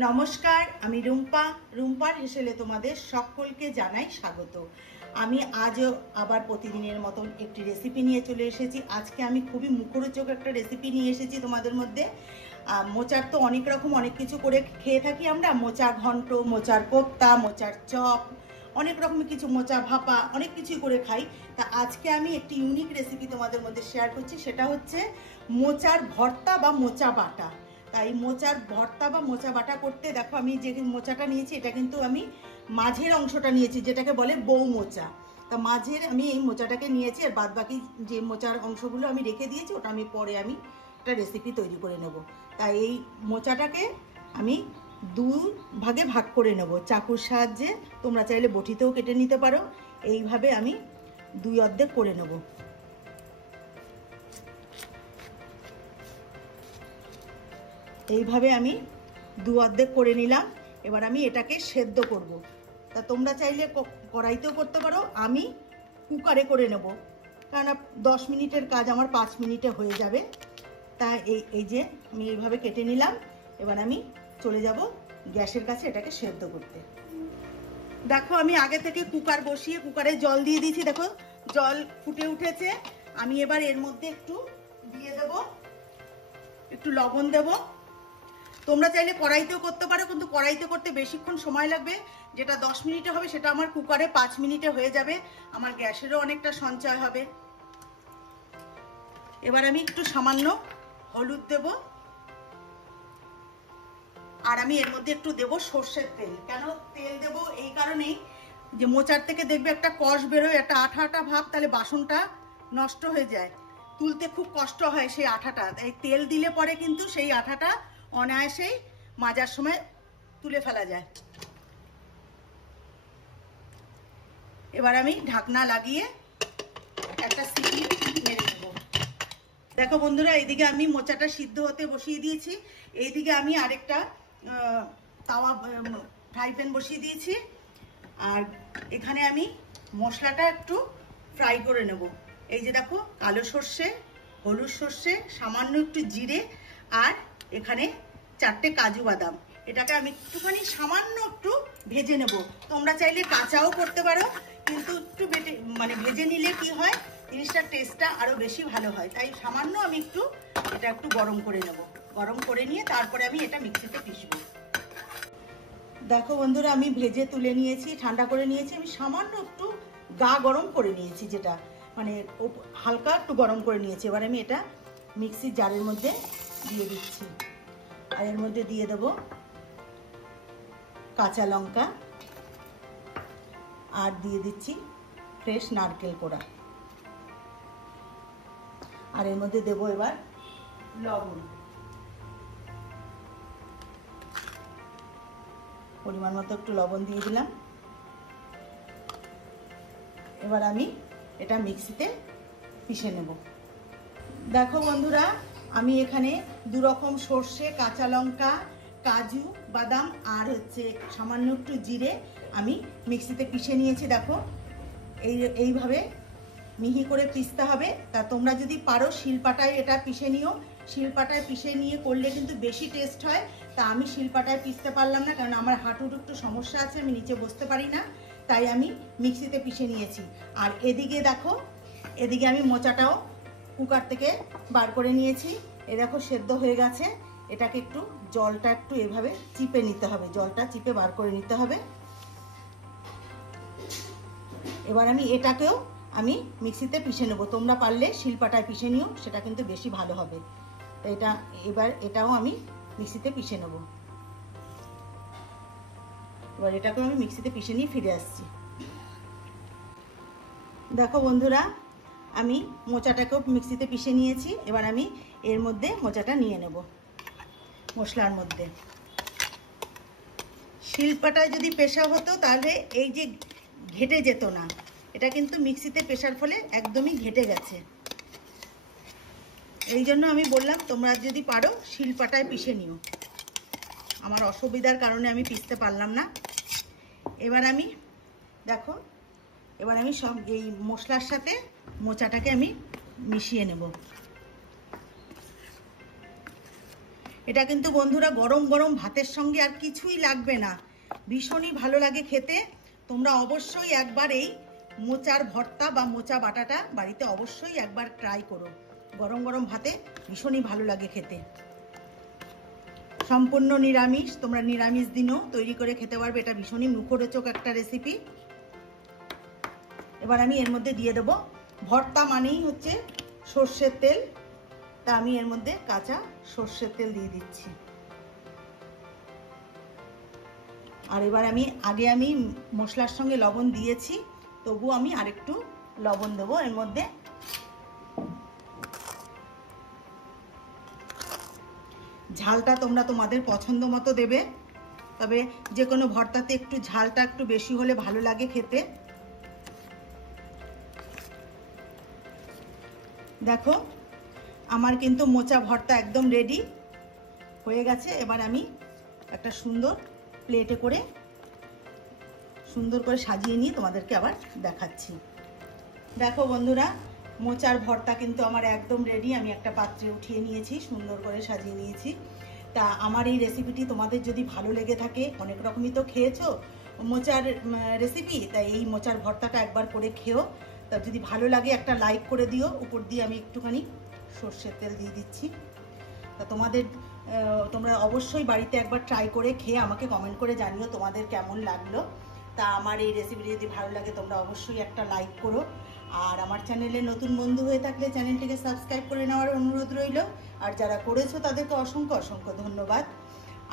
নমস্কার, আমি রুম্পা। রুম্পার হেসেলে তোমাদের সকলকে জানাই স্বাগত। আমি আজও আবার প্রতিদিনের মতন একটি রেসিপি নিয়ে চলে এসেছি। আজকে আমি খুবই মুখরোচক একটা রেসিপি নিয়ে এসেছি তোমাদের মধ্যে। মোচার তো অনেক রকম অনেক কিছু করে খেয়ে থাকি আমরা, মোচা ঘন্ট, মোচার কোপ্তা, মোচার চপ, অনেক রকম কিছু, মোচা ভাপা, অনেক কিছুই করে খাই। তা আজকে আমি একটি ইউনিক রেসিপি তোমাদের মধ্যে শেয়ার করছি, সেটা হচ্ছে মোচার ভর্তা বা মোচা বাটা। তাই মোচার ভর্তা বা মোচা বাটা করতে দেখো আমি যে মোচাটা নিয়েছি এটা কিন্তু আমি মাঝের অংশটা নিয়েছি, যেটাকে বলে বউ মোচা। তা মাঝের আমি এই মোচাটাকে নিয়েছি, আর বাদ বাকি যে মোচার অংশগুলো আমি রেখে দিয়েছি ওটা আমি পরে একটা রেসিপি তৈরি করে নেব। তাই এই মোচাটাকে আমি দুই ভাগে ভাগ করে নেব চাকুর সাহায্যে। তোমরা চাইলে বটিতেও কেটে নিতে পারো। এইভাবে আমি দুই অর্ধেক করে নেব। এইভাবে আমি দু অর্ধেক করে নিলাম। এবার আমি এটাকে সেদ্ধ করব। তা তোমরা চাইলে কড়াইতেও করতে পারো, আমি কুকারে করে নেব, কারণ 10 মিনিটের কাজ আমার 5 মিনিটে হয়ে যাবে। তা এই যে আমি এইভাবে কেটে নিলাম। এবার আমি চলে যাব গ্যাসের কাছে এটাকে সেদ্ধ করতে। দেখো আমি আগে থেকে কুকার বসিয়ে কুকারে জল দিয়ে দিয়েছি। দেখো জল ফুটে উঠেছে। আমি এবার এর মধ্যে একটু দিয়ে দেব, একটু লবণ দেব। তোমরা চাইলে কড়াইতেও করতে পারো, কিন্তু কড়াইতে করতে বেশিক্ষণ সময় লাগবে। যেটা 10 মিনিটে হবে সেটা আমার কুকারে 5 মিনিটে হয়ে যাবে। আমার গ্যাসেরও অনেকটা সঞ্চয় হবে। এবার আমি একটু সামান্য হলুদ দেব, আর আমি এর মধ্যে একটু দেব সর্ষের তেল। কেন তেল দেব? এই কারণেই যে মোচার থেকে দেখবে একটা কষ বেরোয়, একটা আঠা আঠা ভাব, তাহলে বাসনটা নষ্ট হয়ে যায়, তুলতে খুব কষ্ট হয় সেই আঠাটা। এই তেল দিলে পরে কিন্তু সেই আঠাটা অনায়াসেই মাজার সময় তুলে ফেলা যায়। এবার আমি ঢাকনা লাগিয়ে একটা সিটি মেরে দেবো। দেখো বন্ধুরা, এইদিকে আমি মোচাটা সিদ্ধ হতে বসিয়ে দিয়েছি। এইদিকে আমি আরেকটা তাওয়া ফ্রাই প্যান বসিয়ে দিয়েছি, আর এখানে আমি মশলাটা একটু ফ্রাই করে নেব। এই যে দেখো, কালো সর্ষে, হলুদ সর্ষে, সামান্য একটু জিরে, আর এখানে 4টে কাজু বাদাম। এটাকে আমি একটুখানি সামান্য একটু ভেজে নেব। তোমরা চাইলে কাঁচাও করতে পারো, কিন্তু একটু ভেজে নিলে কি হয়, জিনিসটার টেস্টটা আরো বেশি ভালো হয়। তাই সামান্য আমি এটা একটু গরম করে নেব। গরম করে নিয়ে তারপরে আমি এটা মিক্সিতে পিষবো। দেখো বন্ধুরা, আমি ভেজে তুলে নিয়েছি, ঠান্ডা করে নিয়েছি। আমি সামান্য একটু গা গরম করে নিয়েছি, যেটা হালকা একটু গরম করে নিয়েছি। এবার আমি এটা মিক্সির জারের মধ্যে দিয়ে দিচ্ছি, আর এর মধ্যে দিয়ে দেবো কাঁচা লঙ্কা, আর দিয়ে দিচ্ছি ফ্রেশ নারকেল কোড়া, আর এর মধ্যে দেবো এবার লবণ, পরিমাণ মতো একটু লবণ দিয়ে দিলাম। এবার আমি এটা মিক্সিতে পিষে নেব। দেখো বন্ধুরা, আমি এখানে 2 রকম সর্ষে, কাঁচা লঙ্কা, কাজু বাদাম, আর সামান্য একটু জিরে আমি মিক্সিতে পিষে নিয়েছি। দেখো এইভাবে মিহি করে পিষতে হবে। তা তোমরা যদি পারো শিলপাটায় এটা পিষে নিও। শিলপাটায় পিষে নিয়ে করলে কিন্তু বেশি টেস্ট হয়। তা আমি শিলপাটায় পিষতে পারলাম না, কারণ আমার হাঁটুর একটু সমস্যা আছে, আমি নিচে বসতে পারি না, তাই আমি মিক্সিতে পিষে নিয়েছি। আর এদিকে দেখো, এদিকে আমি মোচাটাও কুকার থেকে বার করে নিয়েছি। এ দেখো সেদ্ধ হয়ে গেছে। এটাকে জলটা একটু এভাবে চিপে নিতে হবে, জলটা চিপে বার করে নিতে হবে। এবার এটাকেও আমি মিক্সিতে পিষে নেব। তোমরা পারলে শিলপাটায় পিষে নিও, সেটা কিন্তু বেশি ভালো হবে। এবার এটাও আমি মিক্সিতে পিষে নেব। এবার এটাকেও আমি মিক্সিতে পিষে নিয়ে ফিরে আসছি। দেখো বন্ধুরা, আমি মোচাটাকেও মিক্সিতে পিষে নিয়েছি। এবার আমি এর মধ্যে মোচাটা নিয়ে নেব মশলার মধ্যে। শিলপাটায় যদি পেশা হতো তাহলে এই যে ঘেটে যেত না। এটা কিন্তু মিক্সিতে পেশার ফলে একদমই ঘেটে গেছে। এই জন্য আমি বললাম তোমরা যদি পারো শিলপাটায় পিষে নিও। আমার অসুবিধার কারণে আমি পিষতে পারলাম না। এবার আমি দেখো, এবার আমি সব এই মশলার সাথে মোচাটাকে আমি মিশিয়ে নেব। এটা কিন্তু বন্ধুরা গরম গরম ভাতের সঙ্গে আর কিছুই লাগবে না, ভীষণই ভালো লাগে খেতে। তোমরা অবশ্যই একবার এই মোচার ভর্তা বা মোচা বাটাটা বাড়িতে অবশ্যই একবার ট্রাই করো। গরম গরম ভাতে ভীষণই ভালো লাগে খেতে। সম্পূর্ণ নিরামিষ, তোমরা নিরামিষ দিনও তৈরি করে খেতে পারবে। এটা ভীষণই মুখরোচক একটা রেসিপি। এবার আমি এর মধ্যে দিয়ে দেবো, ভর্তা মানেই হচ্ছে সর্ষের তেল, তা আমি এর মধ্যে কাঁচা সর্ষের তেল দিয়ে দিচ্ছি। আর এবার আগে আমি মশলার সঙ্গে লবণ দিয়েছি, তবু আমি আরেকটু লবণ দেবো এর মধ্যে। ঝালটা তোমরা তোমাদের পছন্দ মতো দেবে, তবে যে কোনো ভর্তাতে একটু ঝালটা একটু বেশি হলে ভালো লাগে খেতে। দেখো আমার কিন্তু মোচা ভর্তা একদম রেডি হয়ে গেছে। এবার আমি একটা সুন্দর প্লেটে করে সুন্দর করে সাজিয়ে নিয়ে তোমাদেরকে আবার দেখাচ্ছি। দেখো বন্ধুরা, মোচার ভর্তা কিন্তু আমার একদম রেডি। আমি একটা পাত্রে উঠিয়ে নিয়েছি, সুন্দর করে সাজিয়ে নিয়েছি। তা আমার এই রেসিপিটি তোমাদের যদি ভালো লেগে থাকে, অনেক রকমই তো খেয়েছো মোচার রেসিপি, তাই এই মোচার ভর্তাটা একবার করে খেও। তা যদি ভালো লাগে একটা লাইক করে দিও। উপর দিয়ে আমি একটুখানি সর্ষের তেল দিয়ে দিচ্ছি। তা তোমরা অবশ্যই বাড়িতে একবার ট্রাই করে খেয়ে আমাকে কমেন্ট করে জানিও তোমাদের কেমন লাগলো। তা আমার এই রেসিপিটি যদি ভালো লাগে তোমরা অবশ্যই একটা লাইক করো। আর আমার চ্যানেলে নতুন বন্ধু হয়ে থাকলে চ্যানেলটিকে সাবস্ক্রাইব করে নেওয়ার অনুরোধ রইল। আর যারা করেছো তাদেরকে অসংখ্য অসংখ্য ধন্যবাদ।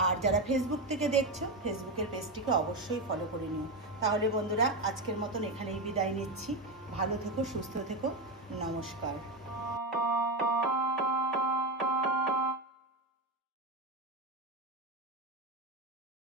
আর যারা ফেসবুক থেকে দেখছো, ফেসবুকের পেজটিকে অবশ্যই ফলো করে নিও। তাহলে বন্ধুরা, আজকের মতন এখানেই বিদায় নিচ্ছি। ভালো থেকো, সুস্থ থেকো, নমস্কার।